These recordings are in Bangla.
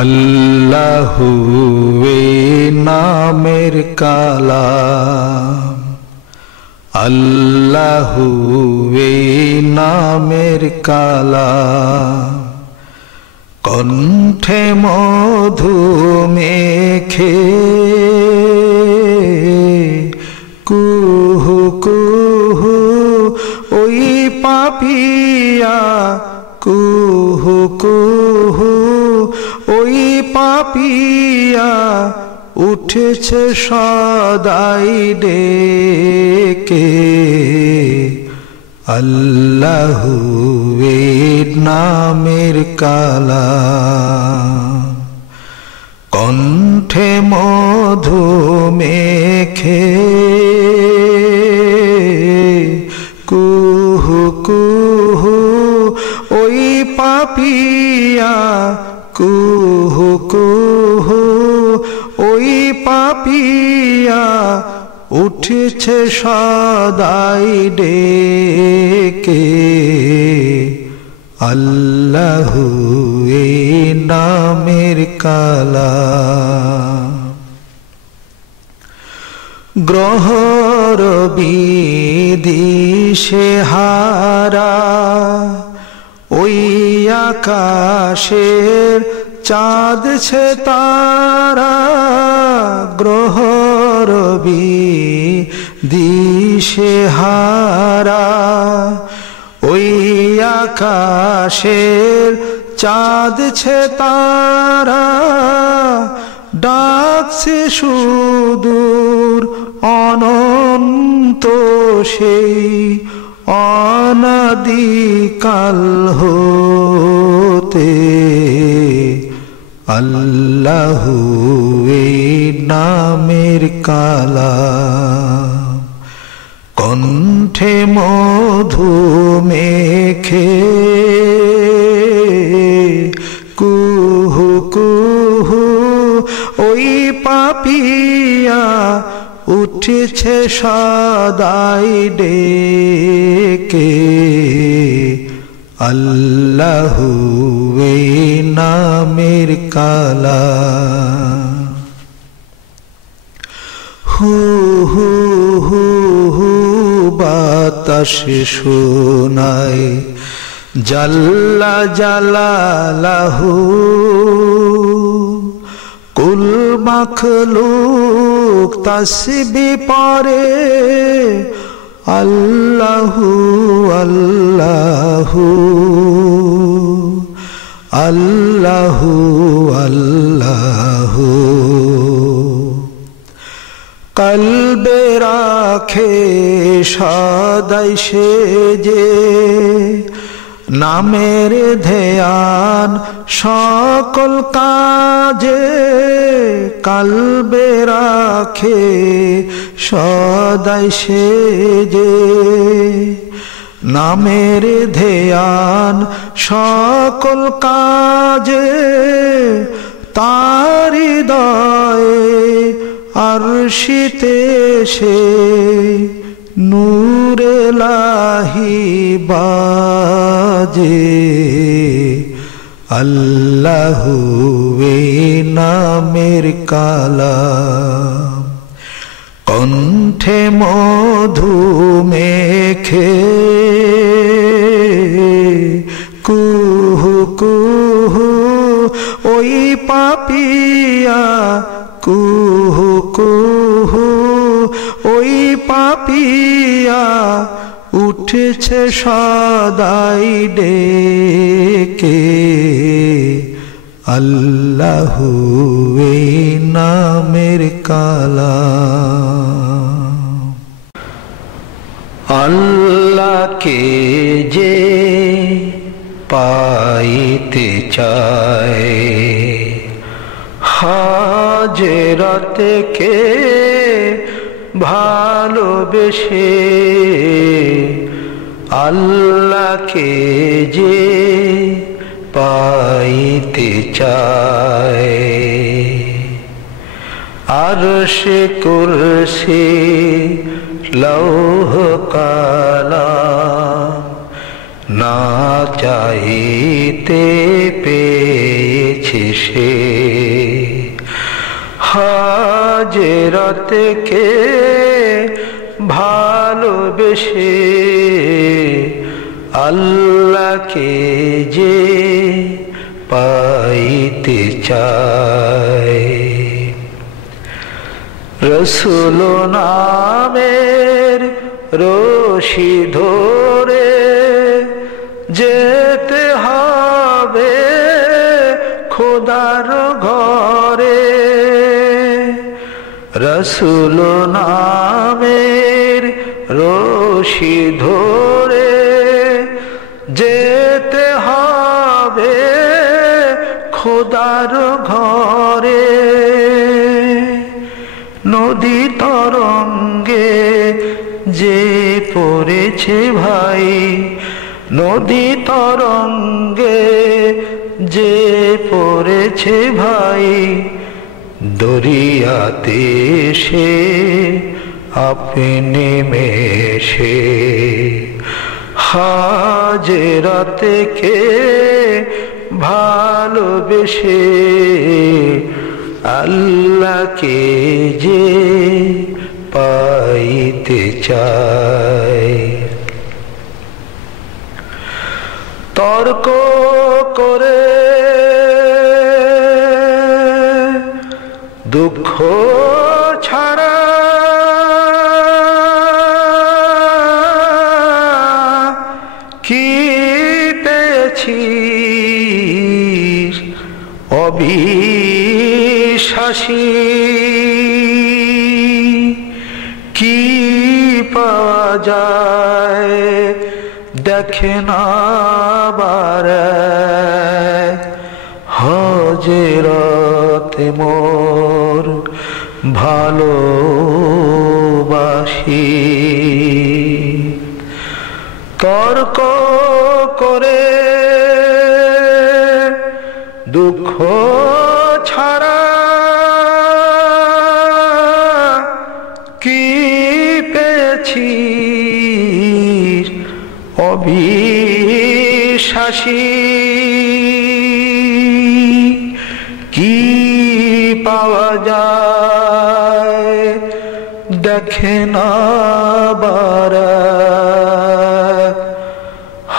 আল্লাহু নামের কালাম, আল্লাহু নামের কালাম, কণ্ঠে মধু মেখে কুহু কুহু ওই পাপিয়া, কুহু কুহু ওই পাপিয়া উঠেছে সদাই ডেকে। আল্লাহু নামের কালাম, কণ্ঠে মধু মেখে কুহু কুহু ওই পাপিয়া, কুহু কুহু ওই পাপিয়া উঠেছে সদাই ডেকে। আল্লাহু নামের কালাম, গ্রহর বিদিশে হারা ওই আকাশের চাঁদ ছে তারা, গ্রহর বিদিশে হারা ওই আকাশের চাঁদ ছে তারা, ডাকছে সুদূর অনন্ত সেই অনাদিকাল হতে। আল্লাহু নামের কালাম, কণ্ঠে মধু মেখে কুহু কুহু ওই পাপিয়া উঠেছে সদাই ডেকে। আল্লাহু নামের কালাম, হু হু হু হু বাতাস শোনায় জাল্লা জালালাহু, কুল মাখলুক তাসবিহ পড়ে আল্লাহু আল্লাহু আল্লাহু আল্লাহু। কলবে রাখে সদাই সেজে নামের ধ্যান সকল কাজে, কলবে রাখে সদাই সেজে নামের ধ্যান সকল কাজে, তার হৃদয়ে আরশিতে সে নূরে লাহি বাজে। আল্লাহু নামের কালাম, কণ্ঠে মধু মেখে কুহু কুহু ওই পাপিয়া, কুহু কুহু ওই পাপিয়া উঠেছে সদাই ডেকে। আল্লাহু নামের কালাম, আল্লাহকে যে পাইতে চায় হাজরাতকে ভালোবেসে, আল্লাহকে যে পাইতে চায় আরশে কুরসি লৌহ কালাম না চাইতে পেয়েছে পেয়েছে সে হাজেরাতে কে ভালোবেসে আল্লাহকে যে পাইতে চায় রসুল নামের রশি ধরে যেতে হবে খোদার ঘরে রসুল নামের রশি ধরে যেতে হবে খোদার ঘরে নদী তরঙ্গে যে পড়েছে ভাই নদী তরঙ্গে যে পড়েছে ভাই দরিয়াতে সে আপনি মেশে হাজেরাতে কে ভালোবেসে আল্লাহকে যে পাইতে চায় তর্ক করে দুঃখ ছাড়া কি পেয়েছিস অবিশ্বাসী কি পাওয়া যায় দেখে না বার হজরতে মোর ভালোবাসি তর্ক করে দুঃখ ছাড়া কি পেয়েছিস অবিশ্বাসী কি পাওয়া যায় দেখে না বার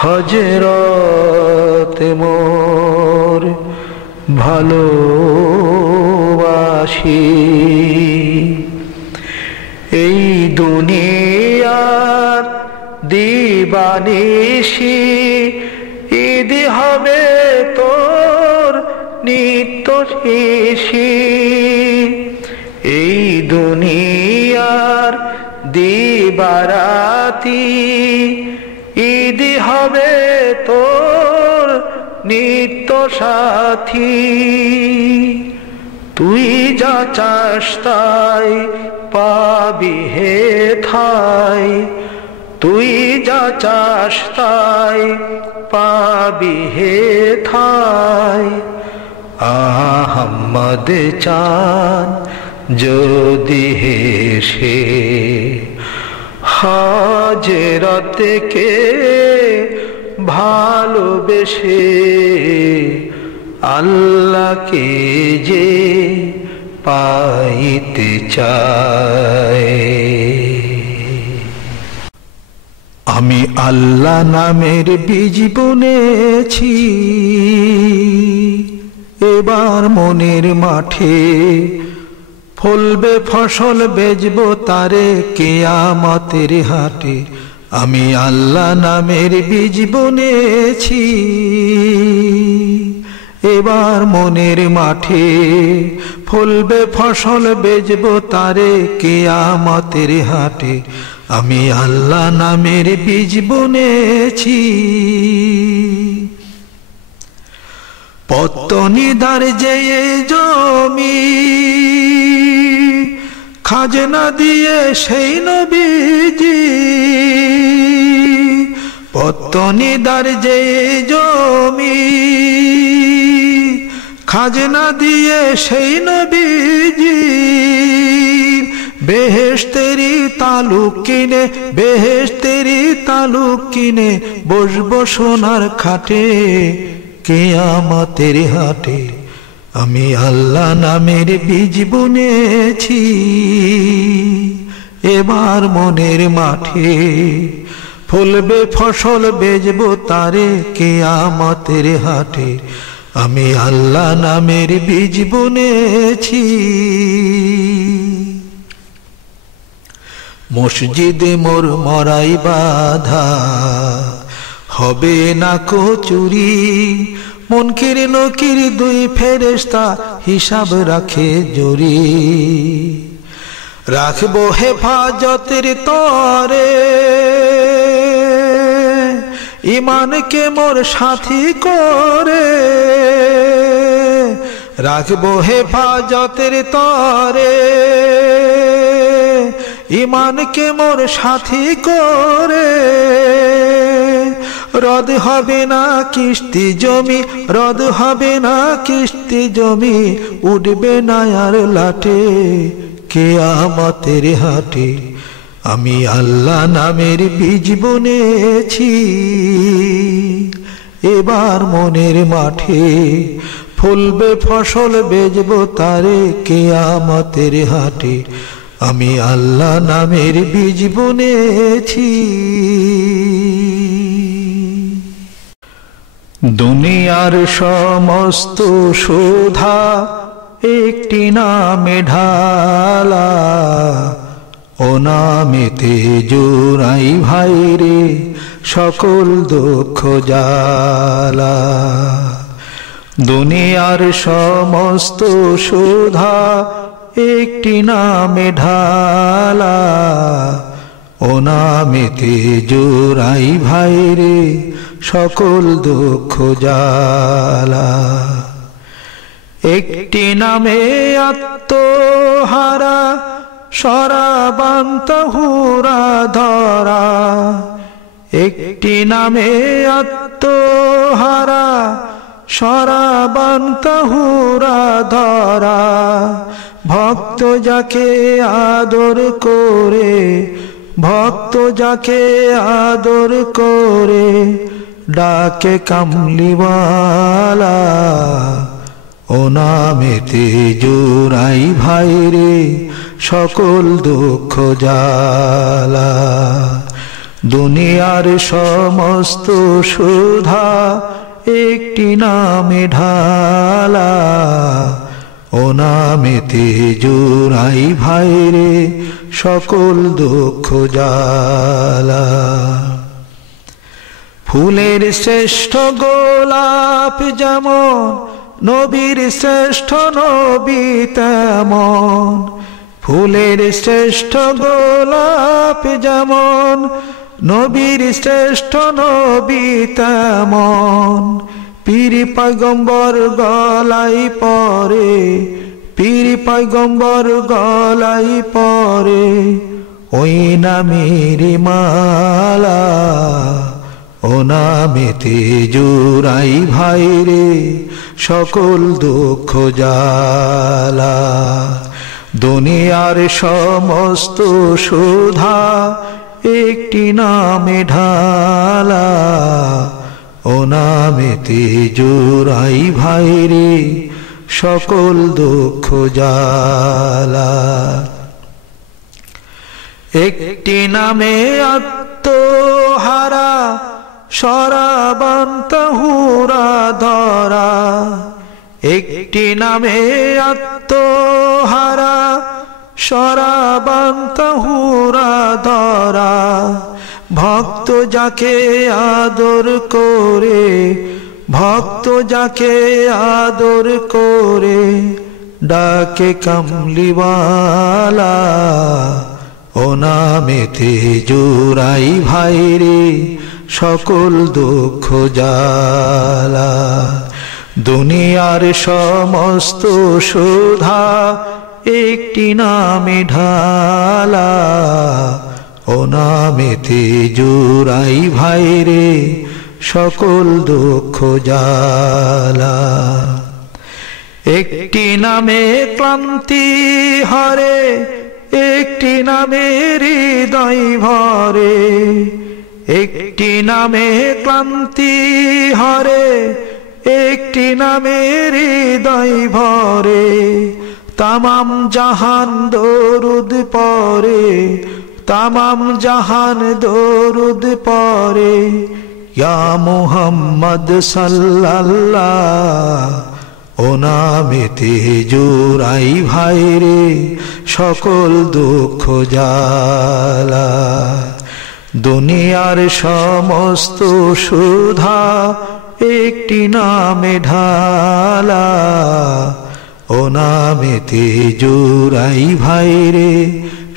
হজরতে মোর ভালোবাসি এই দুনিয়ার দিবানিশি ঈদ হবে তোর নিত্য শেষি এই দুনিয়ার দিবারাতি ঈদ হবে তোর নিত্য সাথী তুই যা চাস তাই পাবি হে ঠাই তুই যা চাস তাই পাবি হে ঠাই আহম্মদ চান যদি হেসে হাজেরাতে কে ভালোবেসে আল্লাহকে যে পাইতে চায় আমি আল্লাহ নামের বীজ বুনেছি এবার মনের মাঠে ফলবে ফসল বেচবো তারে কিয়ামতের হাটে আমি আল্লাহ নামের বীজ বুনেছি এবার মনের মাঠে ফলবে ফসল বেচবো তারে কিয়ামতের হাটে আমি আল্লাহ নামের বীজ বুনেছি পত্তনিদার যে জমি খাজনা দিয়ে সেই নবীজি পত্তনিদার যে জমি খাজনা দিয়ে সেই নবীজি বেহেশতেরি তালুক কিনে বেহেশতেরি তালুক কিনে বসবো সোনার খাটে কিয়ামতের হাটে আমি আল্লাহ নামের বীজ বুনেছি এবার মনের মাঠে, ফলবে ফসল বেচবো তারে কিয়ামতের হাটে। আমি আল্লাহ নামের বীজ বুনেছি। মসজিদে মোর মরাই বাধা, হবে না কো চুরি, মুনকির নকির দুই ফেরেশতা হিসাব রাখে জুরি। রাখবো হেফাজতের তরে ইমানকে মোর সাথী করে, রাখবো হেফাজতের তরে ইমানকে মোর সাথী করে। রদ হবে না কিস্তি জমি, রদ হবে না কিস্তি জমি, উঠবে না আর লাটে কিয়ামতের হাটে। আমি আল্লাহ নামের বীজ বুনেছি এবার মনের মাঠে, ফলবে ফসল বেচবো তারে কিয়ামতের হাটে। আমি আল্লাহ নামের বীজ বুনেছি। দুনিয়ার সমস্ত সুধা একটি নামে ঢালা, ও নামেতে জোড়াই ভাই রে সকল দুঃখ জ্বালা। দুনিয়ার সমস্ত সুধা একটি নামে ঢালা, ও নামেতে জোড়াই ভাই রে সকল দুঃখ জ্বালা। একটি নামে আত্মহারা শরাবান্ত হুরা ধরা, একটি নামে আত্মহারা শরাবান্ত হুরা ধরা। ভক্ত যাকে আদর করে, ভক্ত যাকে আদর করে, ডাকে কামলিওয়ালা, ও নামেতে জোড়াই ভাই রে সকল দুঃখ জ্বালা। দুনিয়ার সমস্ত সুধা একটি নামে ঢালা, ও নামেতে জোড়াই ভাই রে সকল দুঃখ জ্বালা। ফুলের শ্রেষ্ঠ গোলাপ যেমন, নবীর শ্রেষ্ঠ নবী তেমন। ফুলের শ্রেষ্ঠ গোলাপ যেমন, নবীর শ্রেষ্ঠ নবী তেমন। পীর পয়গম্বর গলাই পরে, পীর পয়গম্বর গলাই পরে, ওই নামের মালা, ও নামেতে জোড়াই ভাই রে সকল দুঃখ জ্বালা। দুনিয়ার সমস্ত সুধা একটি নামে ঢালা, ও নামেতে জোড়াই ভাই রে সকল দুঃখ জ্বালা। একটি নামে আত্মহারা শরাবান্ত হুরা ধরা, একটি নামে আত্মহারা শরাবান্ত হুরা ধরা। ভক্ত যাকে আদর করে, ভক্ত যাকে আদর করে, ডাকে কামলিওয়ালা, ও নামেতে জোড়াই ভাই রে সকল দুঃখ জ্বালা। দুনিয়ার সমস্ত সুধা একটি নামে ঢালা, ও নামেতে জোড়াই ভাই রে সকল দুঃখ জ্বালা। একটি নামে ক্লান্তি হরে, একটি নামে হৃদয় ভরে, একটি নামে ক্লান্তি হরে, একটি নামের হৃদয় ভরে তামাম জাহান দরুদ পড়ে তামাম জাহান দরুদ পড়ে ইয়া মুহাম্মদ সাল্লাল্লাহ ও নামেতে জোড়াই ভাইরে সকল দুঃখ জ্বালা দুনিয়ার সমস্ত সুধা একটি নামে ঢালা ও নামেতে জোড়াই ভাইরে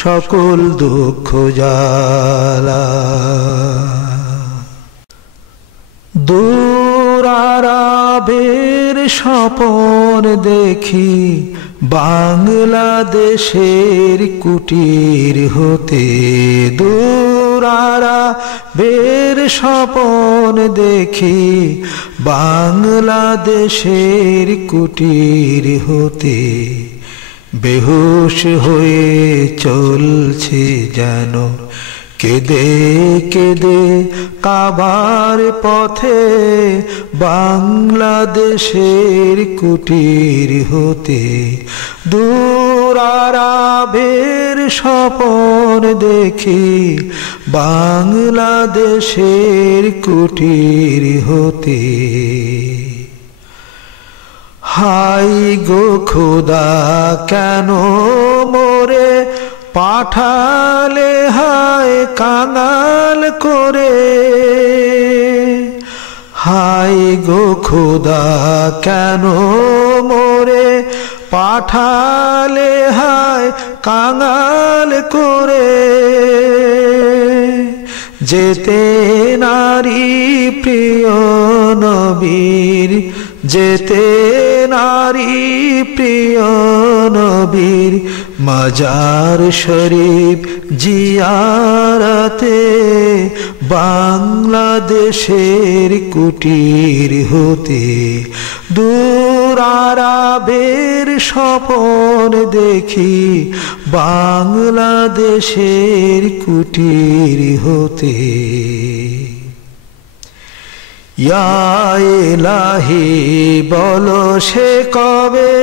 সকল দুঃখ জ্বালা দূর আরবের স্বপন দেখি বাংলাদেশের কুটির হতে দূর আরবের স্বপন দেখি বাংলাদেশের কুটির হতে বেহুশ হয়ে চলছে যেন কেঁদে কেঁদে কাবার পথে বাংলাদেশের কুটির হতে দূর আরবের স্বপন দেখি বাংলাদেশের কুটির হতে হাই গো খোদা কেন মোরে পাঠালে হায় কাঙাল করে হাই গো খোদা কেন মোরে পাঠালে হায় কাঙাল করে যেতে নারী প্রিয় নবীর যেতে নারী প্রিয় নবীর মাজার শরীফ জিয়ারতে বাংলাদেশের কুটির হতে দূর আরবের স্বপন দেখি বাংলাদেশের কুটির হতে ইয়া ইলাহি বলো সে কবে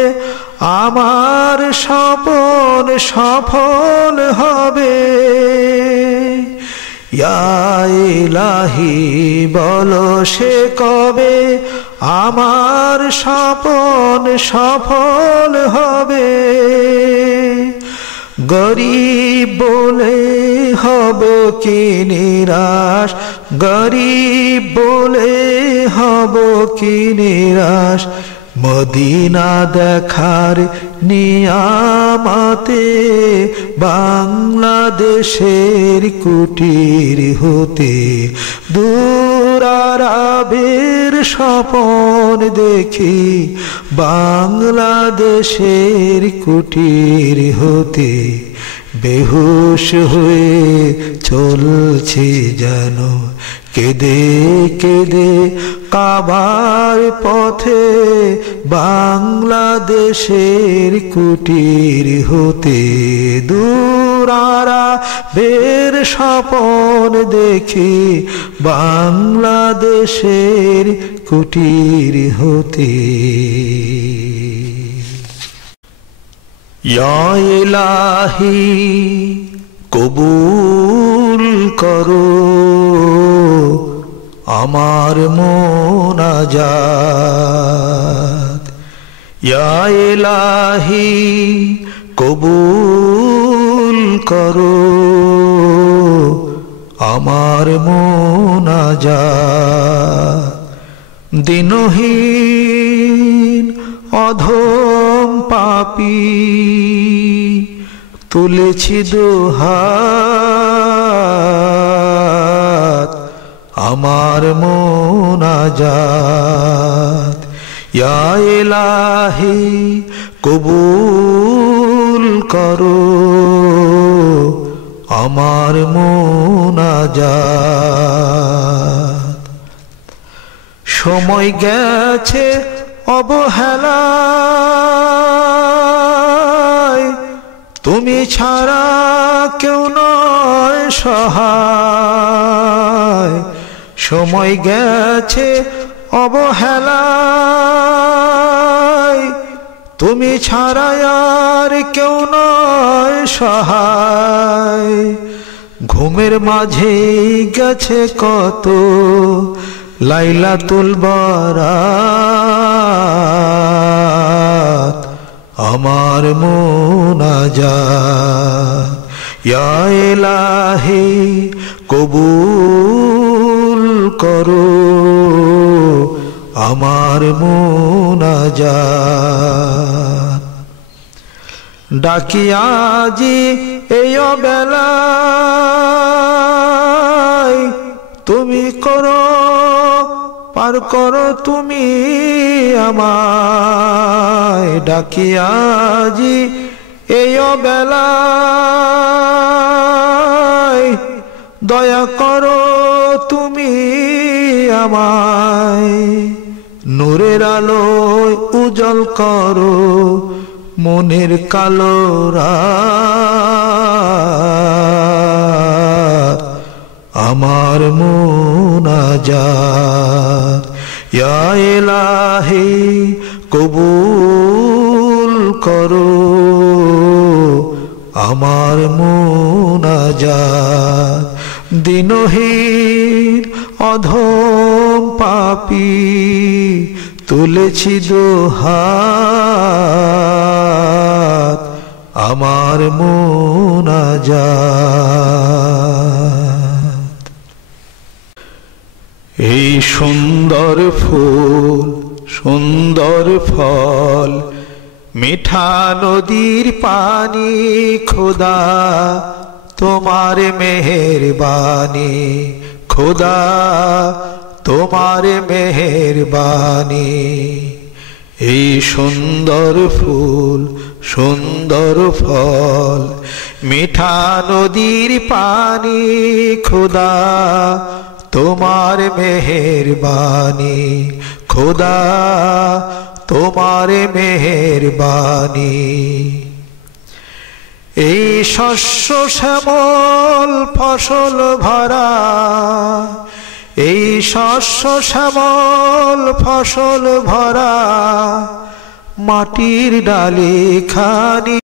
আমার স্বপন সফল হবে ইয়া ইলাহি বলো সে কবে আমার স্বপন সফল হবে গরিব বলে হব কি নিরাশ গরিব বলে হব কি নিরাশ মদিনা দেখার নিয়ামতে বাংলাদেশের কুটির হতে দূর আরবের স্বপন দেখি বাংলাদেশের কুটির হতে বেহুশ হয়ে চলছে যেন কেঁদে কেঁদে কাবার পথে বাংলাদেশের কুটির হতে দূর আরবের স্বপন দেখি বাংলাদেশের কুটির হতে ইয়া ইলাহি কবুল করো আমার মোনাজাত ইয়া ইলাহি কবুল করো আমার মোনাজাত দিনহীন অধম পাপী তুলেছি দুহাত আমার মোনাজাত ইয়া ইলাহি কবুল করো আমার মোনাজাত সময় গেছে অবহেলায় তুমি ছাড়া কেউ নয় সহায় সময় গেছে অবহেলায়, তুমি ছাড়া আর কেউ নয় সহায়। ঘুমের মাঝে গেছে কত লাইলাতুল বারাত, আমার মুনাজাত ইয়া ইলাহি কবুল করো আমার মুনাজাত। ডাকি আজি এই বেলায়, তুমি করো পার করো তুমি আমায়। ডাকি আজি এই বেলায়, দয়া করো তুমি আমায়। নূরের আলোয় উজ্জ্বল করো মনের কালো রাত, আমার মুনাজাত ইয়া ইলাহি কবুল করো আমার মুনাজাত। দিনহীন অধম পাপী তুলেছি দুহাত, আমার মুনাজাত। এই সুন্দর ফুল সুন্দর ফল মিঠা নদীর পানি, খোদা তোমার মেহেরবানি, খোদা তোমার মেহেরবানি। এই সুন্দর ফুল সুন্দর ফল মিঠা নদীর পানি, খোদা তোমার মেহেরবানি, খোদা তোমার মেহেরবানি। এই শস্য শ্যামল ফসল ভরা, এই শস্য শ্যামল ফসল ভরা মাটির ডালি খানি।